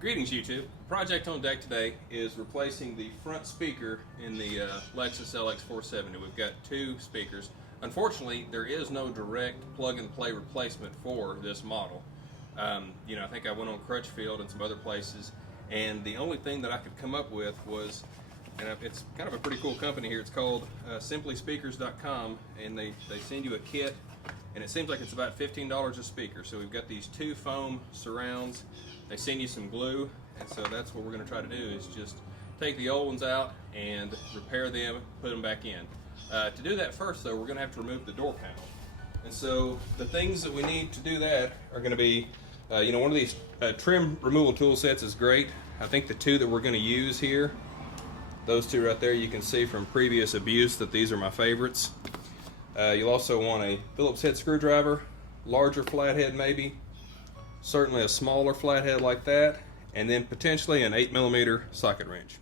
Greetings YouTube. Project on deck today is replacing the front speaker in the Lexus LX470. We've got two speakers. Unfortunately, there is no direct plug-and-play replacement for this model. I think I went on Crutchfield and some other places, and the only thing that I could come up with was, and it's kind of a pretty cool company here, it's called simplyspeakers.com, and they send you a kit, and it seems like it's about $15 a speaker. So we've got these two foam surrounds. They send you some glue, and so that's what we're going to try to do, is just take the old ones out and repair them, put them back in. To do that first, though, we're going to have to remove the door panel. And so the things that we need to do that are going to be, one of these trim removal tool sets is great. I think the two that we're going to use here, those two right there, you can see from previous abuse that these are my favorites. You'll also want a Phillips head screwdriver, larger flathead maybe, certainly a smaller flathead like that, and then potentially an 8mm socket wrench.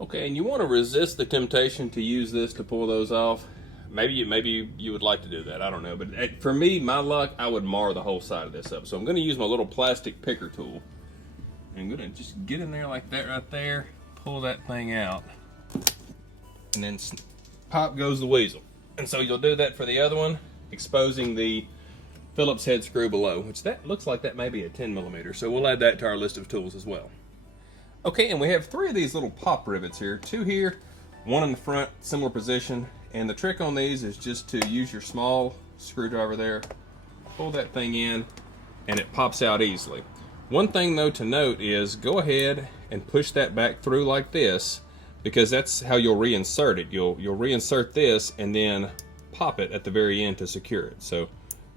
Okay, and you want to resist the temptation to use this to pull those off. Maybe you would like to do that, I don't know. But for me, my luck, I would mar the whole side of this up. So I'm going to use my little plastic picker tool. I'm going to just get in there like that right there, pull that thing out, and then pop goes the weasel. And so you'll do that for the other one, exposing the Phillips head screw below, which that looks like that may be a 10mm, so we'll add that to our list of tools as well. Okay, and we have three of these little pop rivets here, two here, one in the front, similar position, and the trick on these is just to use your small screwdriver there, pull that thing in, and it pops out easily. One thing though to note is go ahead and push that back through like this, because that's how you'll reinsert it. You'll reinsert this and then pop it at the very end to secure it. So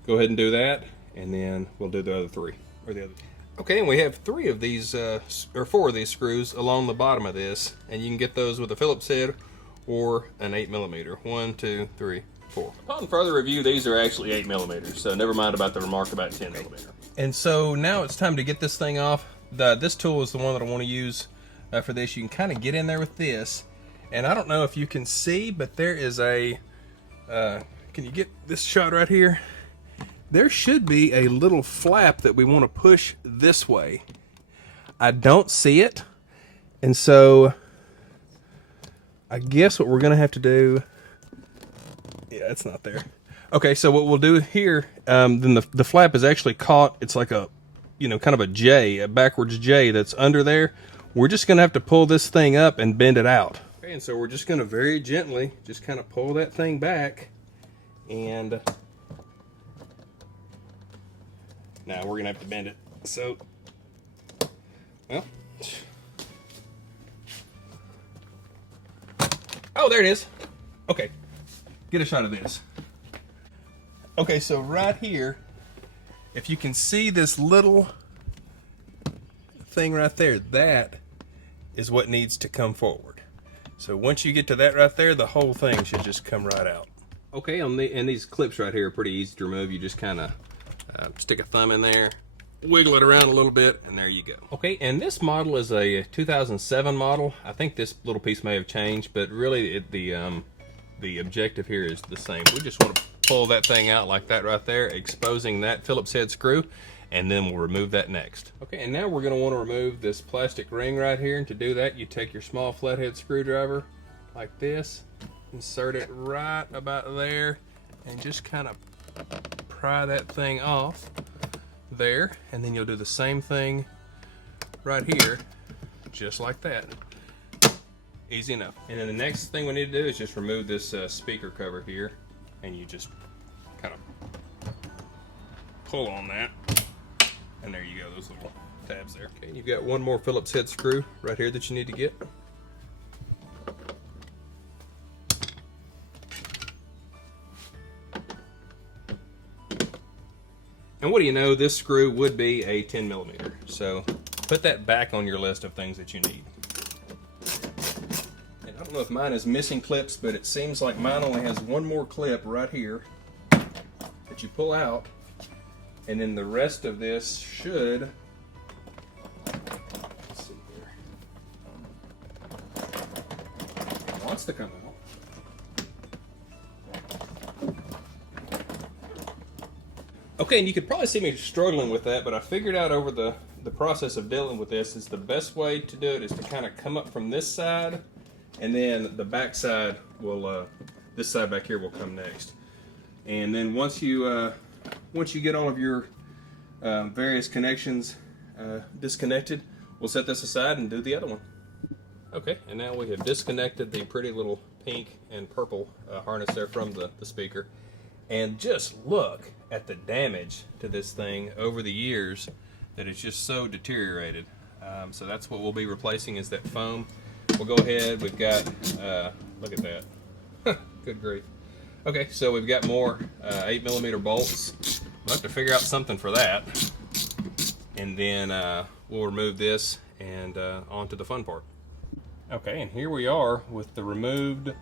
go ahead and do that, and then we'll do the other three, or the other. Okay, and we have three of these, or four of these screws along the bottom of this, and you can get those with a Phillips head or an 8mm. 1, 2, 3, 4. Upon further review, these are actually 8mm, so never mind about the remark about 10mm. And so now it's time to get this thing off. This tool is the one that I want to use for this. You can kind of get in there with this, and I don't know if you can see, but there is a, can you get this shot right here? There should be a little flap that we want to push this way. I don't see it, and so I guess what we're going to have to do, yeah, it's not there. Okay, so what we'll do here, then the flap is actually caught. It's like a, kind of a J, a backwards J that's under there. We're just going to have to pull this thing up and bend it out. Okay, and so we're just going to very gently just kind of pull that thing back, and now we're gonna have to bend it. So, well, oh, there it is. Okay, get a shot of this. Okay, so right here, if you can see this little thing right there, that is what needs to come forward. So once you get to that right there, the whole thing should just come right out. Okay, and these clips right here are pretty easy to remove. You just kind of stick a thumb in there, wiggle it around a little bit, and there you go. Okay, and this model is a 2007 model. I think this little piece may have changed, but really the objective here is the same. We just want to pull that thing out like that right there, exposing that Phillips head screw, and then we'll remove that next. Okay, and now we're going to want to remove this plastic ring right here, and to do that, you take your small flathead screwdriver like this, insert it right about there, and just kind of pry that thing off there, and then you'll do the same thing right here, just like that. Easy enough. And then the next thing we need to do is just remove this speaker cover here, and you just kind of pull on that, and there you go, those little tabs there. Okay, you've got one more Phillips head screw right here that you need to get. And what do you know, this screw would be a 10mm. So put that back on your list of things that you need. And I don't know if mine is missing clips, but it seems like mine only has one more clip right here that you pull out, and then the rest of this should, let's see here, wants to come out. Okay, and you could probably see me struggling with that, but I figured out over the the process of dealing with this is the best way to do it is to kind of come up from this side, and then the back side will, this side back here will come next. And then once you get all of your various connections disconnected, we'll set this aside and do the other one. Okay, and now we have disconnected the pretty little pink and purple harness there from the speaker. And just look at the damage to this thing over the years that it's just so deteriorated. So that's what we'll be replacing, is that foam. We'll go ahead, we've got, look at that. Good grief. Okay, so we've got more 8mm bolts. We'll have to figure out something for that. And then we'll remove this and on to the fun part. Okay, and here we are with the removed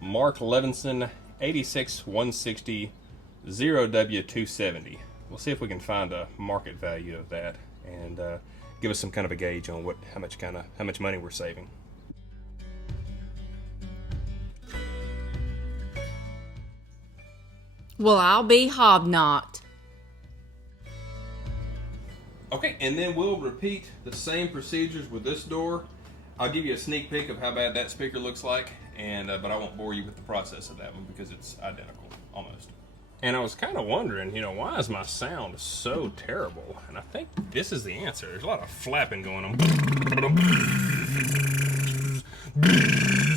Mark Levinson 86160 0W270. We'll see if we can find a market value of that and give us some kind of a gauge on how much money we're saving. Well, I'll be hobnobbed. Okay, and then we'll repeat the same procedures with this door. I'll give you a sneak peek of how bad that speaker looks like, and but I won't bore you with the process of that one because it's identical, almost. And I was kind of wondering, why is my sound so terrible? And I think this is the answer. There's a lot of flapping going on.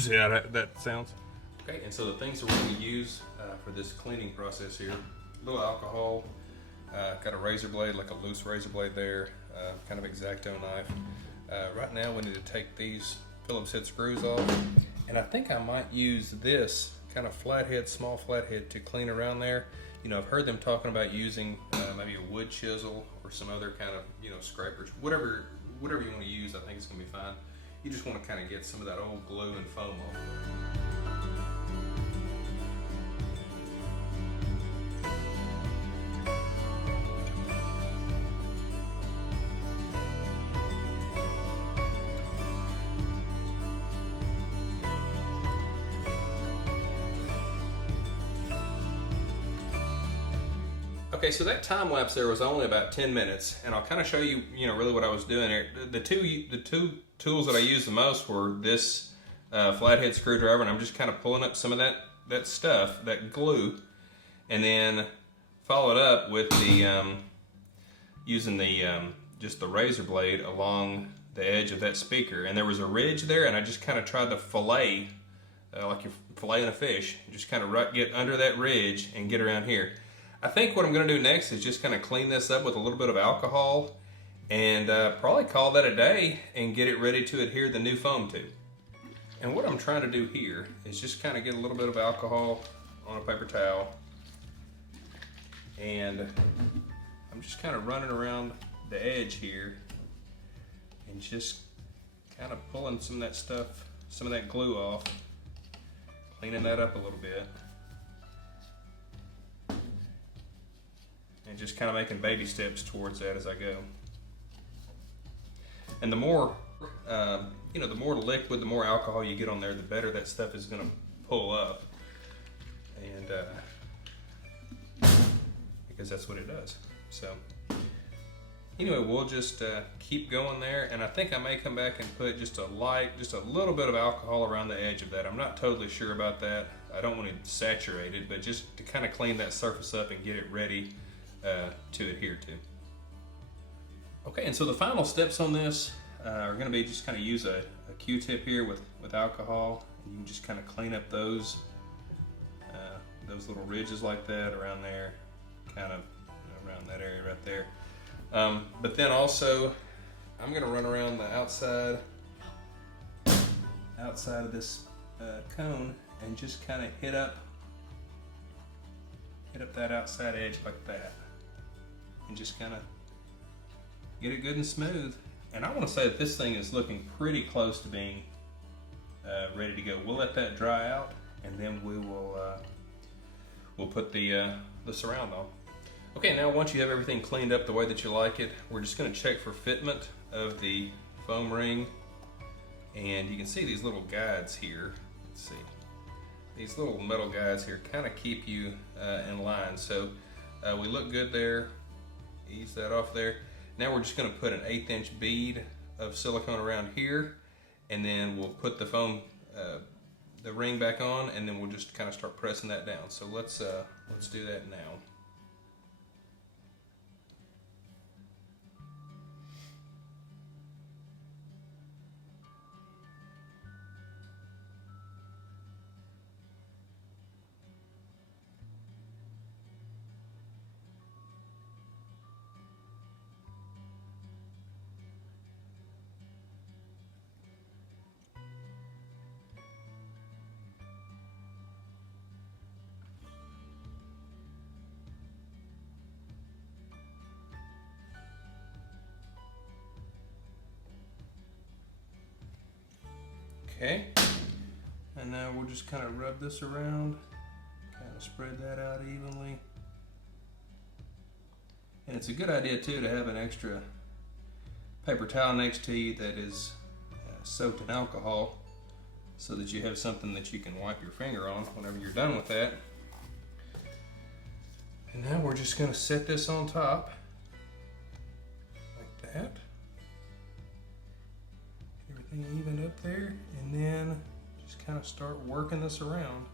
Yeah, that sounds. Okay, and so the things that we're going to use for this cleaning process here, a little alcohol, got a razor blade, like a loose razor blade there, kind of X-Acto knife. Right now we need to take these Phillips head screws off, and I think I might use this kind of flathead, small flathead, to clean around there. I've heard them talking about using maybe a wood chisel or some other kind of scrapers, whatever you want to use. I think it's going to be fine. You just want to kind of get some of that old glue and foam off. Okay, so that time lapse there was only about 10 minutes, and I'll kind of show you, really what I was doing here. The two tools that I used the most were this flathead screwdriver, and I'm just kind of pulling up some of that stuff, that glue, and then followed up with the using the just the razor blade along the edge of that speaker. And there was a ridge there, and I just kind of tried to fillet, like you're filleting a fish, just kind of get under that ridge and get around here. I think what I'm going to do next is just kind of clean this up with a little bit of alcohol and probably call that a day and get it ready to adhere the new foam to. And what I'm trying to do here is just kind of get a little bit of alcohol on a paper towel, and I'm just kind of running around the edge here and just kind of pulling some of that stuff, some of that glue off, cleaning that up a little bit. And just kind of making baby steps towards that as I go. And the more, the more liquid, the more alcohol you get on there, the better that stuff is going to pull up. And because that's what it does. So anyway, we'll just keep going there. And I think I may come back and put just a little bit of alcohol around the edge of that. I'm not totally sure about that. I don't want to saturate it, but just to kind of clean that surface up and get it ready to adhere to. Okay, and so the final steps on this are going to be just kind of use a Q-tip here with alcohol, and you can just kind of clean up those little ridges like that around there, kind of around that area right there. But then also, I'm going to run around the outside of this cone and just kind of hit up that outside edge like that. And just kind of get it good and smooth. And I want to say that this thing is looking pretty close to being ready to go. We'll let that dry out, and then we'll put the surround on. Okay, now once you have everything cleaned up the way that you like it, we're just going to check for fitment of the foam ring. And you can see these little guides here. Let's see. These little metal guides here kind of keep you in line. So we look good there. Ease that off there. Now we're just going to put an 1/8 inch bead of silicone around here, and then we'll put the foam, the ring back on, and then we'll just kind of start pressing that down. So let's do that now. Okay, and now we'll just kind of rub this around, kind of spread that out evenly. And it's a good idea too to have an extra paper towel next to you that is soaked in alcohol, so that you have something that you can wipe your finger on whenever you're done with that. And now we're just going to set this on top like that. Everything even up there, and then just kind of start working this around.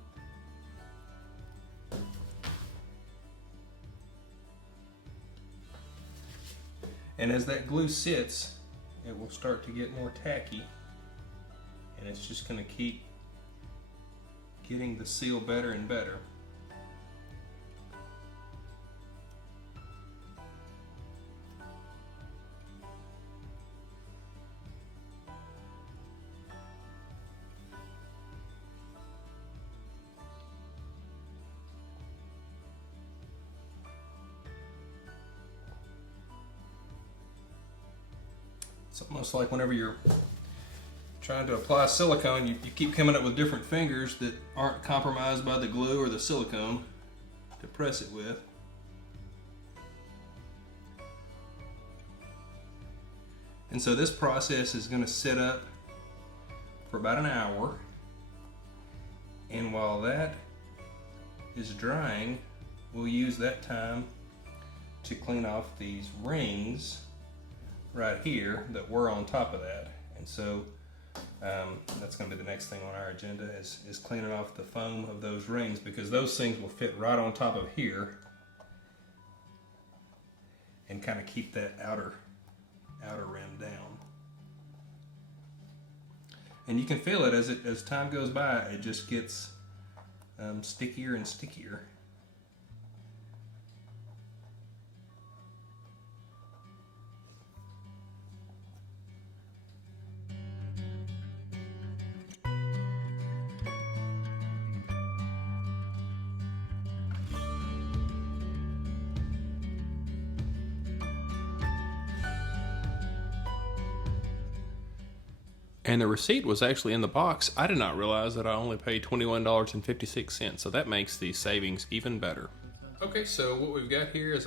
And as that glue sits, it will start to get more tacky, and it's just going to keep getting the seal better and better. It's almost like whenever you're trying to apply silicone, you keep coming up with different fingers that aren't compromised by the glue or the silicone to press it with. And so this process is going to sit up for about an hour, and while that is drying, we'll use that time to clean off these rings right here that were on top of that. And so that's going to be the next thing on our agenda is cleaning off the foam of those rings, because those things will fit right on top of here and kind of keep that outer rim down. And you can feel it as time goes by, it just gets stickier and stickier. And the receipt was actually in the box. I did not realize that I only paid $21.56, so that makes the savings even better. Okay, so what we've got here is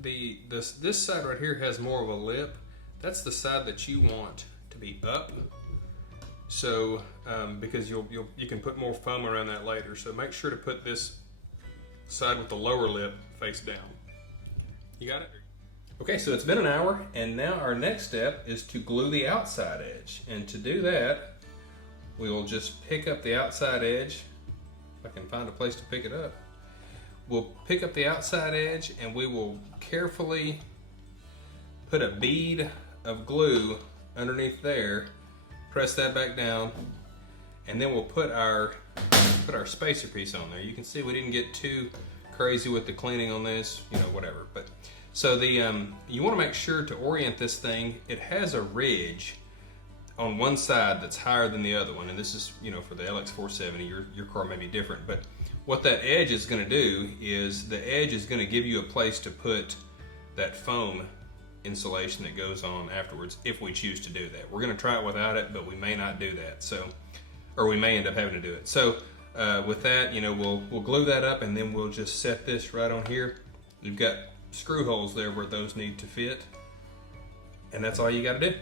this side right here has more of a lip. That's the side that you want to be up. So because you can put more foam around that later. So make sure to put this side with the lower lip face down. You got it? Okay, so it's been an hour, and now our next step is to glue the outside edge. And to do that, we will just pick up the outside edge. If I can find a place to pick it up. We'll pick up the outside edge, and we will carefully put a bead of glue underneath there, press that back down, and then we'll put our spacer piece on there. You can see we didn't get too crazy with the cleaning on this, whatever. But so you want to make sure to orient this thing. It has a ridge on one side that's higher than the other one, and this is for the LX470. Your car may be different, but what that edge is going to do is the edge is going to give you a place to put that foam insulation that goes on afterwards, if we choose to do that. We're going to try it without it, but we may not do that. So, or we may end up having to do it. So with that, we'll glue that up, and then we'll just set this right on here. You've got screw holes there where those need to fit, and that's all you got to do.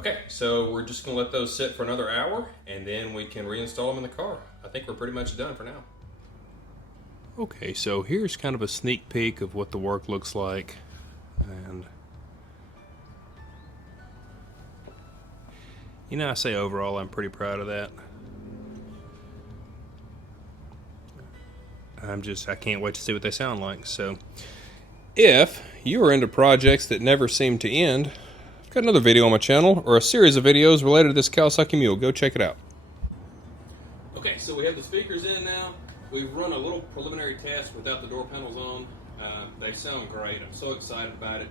Okay, so we're just gonna let those sit for another hour and then we can reinstall them in the car. I think we're pretty much done for now. Okay, so here's kind of a sneak peek of what the work looks like. And you know, I say overall I'm pretty proud of that. I can't wait to see what they sound like. So if you are into projects that never seem to end, I've got another video on my channel, or a series of videos related to this Kawasaki Mule. Go check it out. Okay, so we have the speakers in now. We've run a little preliminary test without the door panels on. They sound great. I'm so excited about it.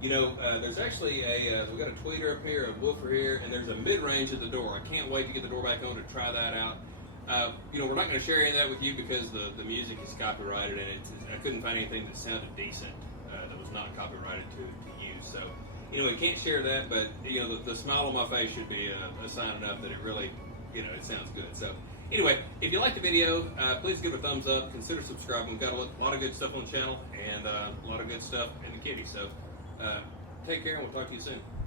You know, there's actually we've got a tweeter up here, a woofer here, and there's a mid-range at the door. I can't wait to get the door back on to try that out. You know, we're not going to share any of that with you because the music is copyrighted, and I couldn't find anything that sounded decent that was not copyrighted to use. So, you know, we can't share that, but, you know, the smile on my face should be a sign enough that it really, you know, it sounds good. So, anyway, if you like the video, please give it a thumbs up. Consider subscribing. We've got a lot of good stuff on the channel and a lot of good stuff in the kitty. So, take care, and we'll talk to you soon.